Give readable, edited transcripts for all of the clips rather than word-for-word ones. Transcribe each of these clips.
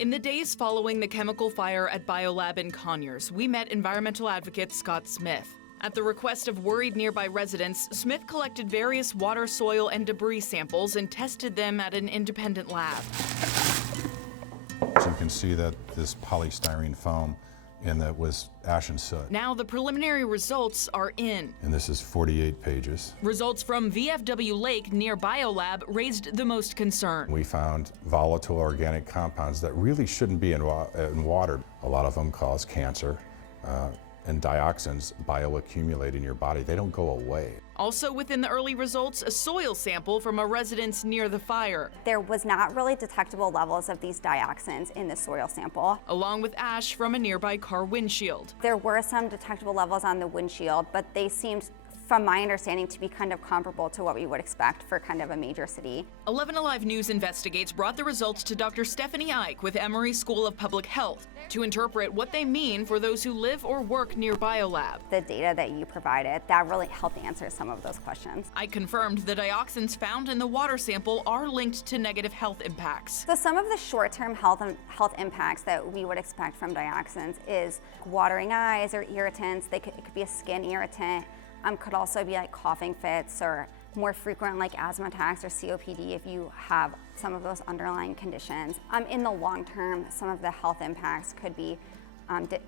In the days following the chemical fire at BioLab in Conyers, we met environmental advocate Scott Smith. At the request of worried nearby residents, Smith collected various water, soil, and debris samples and tested them at an independent lab. So you can see that this polystyrene foam and that was ash and soot. Now the preliminary results are in. And this is 48 pages. Results from VFW Lake near BioLab raised the most concern. We found volatile organic compounds that really shouldn't be in water. A lot of them cause cancer, and dioxins bioaccumulate in your body. They don't go away. Also within the early results, a soil sample from a residence near the fire. There was not really detectable levels of these dioxins in the soil sample. Along with ash from a nearby car windshield. There were some detectable levels on the windshield, but they seemed, from my understanding, to be kind of comparable to what we would expect for kind of a major city. 11 Alive News Investigates brought the results to Dr. Stephanie Ike with Emory School of Public Health to interpret what they mean for those who live or work near BioLab. The data that you provided, that really helped answer some of those questions. Ike confirmed the dioxins found in the water sample are linked to negative health impacts. So some of the short-term health impacts that we would expect from dioxins is watering eyes or irritants. It could be a skin irritant. Could also be like coughing fits or more frequent like asthma attacks or COPD if you have some of those underlying conditions. In the long term, some of the health impacts could be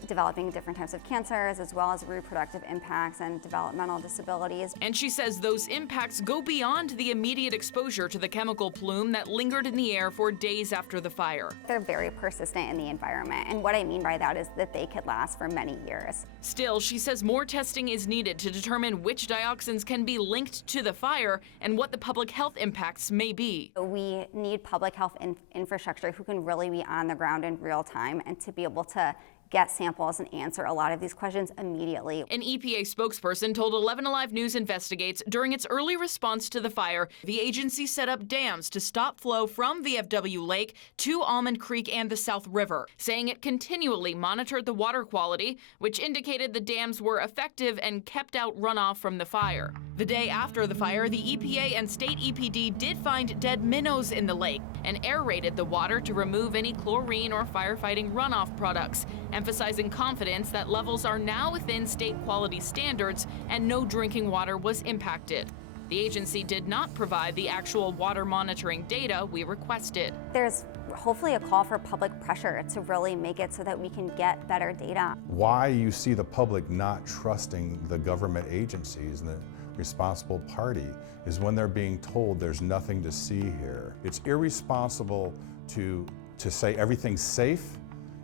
developing different types of cancers, as well as reproductive impacts and developmental disabilities. And she says those impacts go beyond the immediate exposure to the chemical plume that lingered in the air for days after the fire. They're very persistent in the environment, and what I mean by that is that they could last for many years. Still, she says more testing is needed to determine which dioxins can be linked to the fire and what the public health impacts may be. We need public health infrastructure who can really be on the ground in real time and to be able to get samples and answer a lot of these questions immediately. An EPA spokesperson told 11 Alive News Investigates during its early response to the fire, the agency set up dams to stop flow from VFW Lake to Almond Creek and the South River, saying it continually monitored the water quality, which indicated the dams were effective and kept out runoff from the fire. The day after the fire, the EPA and state EPD did find dead minnows in the lake and aerated the water to remove any chlorine or firefighting runoff products, emphasizing confidence that levels are now within state quality standards and no drinking water was impacted. The agency did not provide the actual water monitoring data we requested. There's hopefully a call for public pressure to really make it so that we can get better data. Why you see the public not trusting the government agencies and the responsible party is when they're being told there's nothing to see here. It's irresponsible to say everything's safe,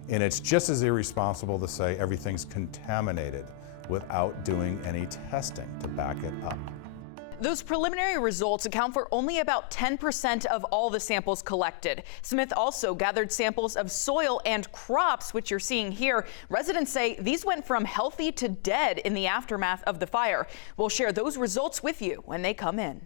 and it's just as irresponsible to say everything's contaminated without doing any testing to back it up. Those preliminary results account for only about 10% of all the samples collected. Smith also gathered samples of soil and crops, which you're seeing here. Residents say these went from healthy to dead in the aftermath of the fire. We'll share those results with you when they come in.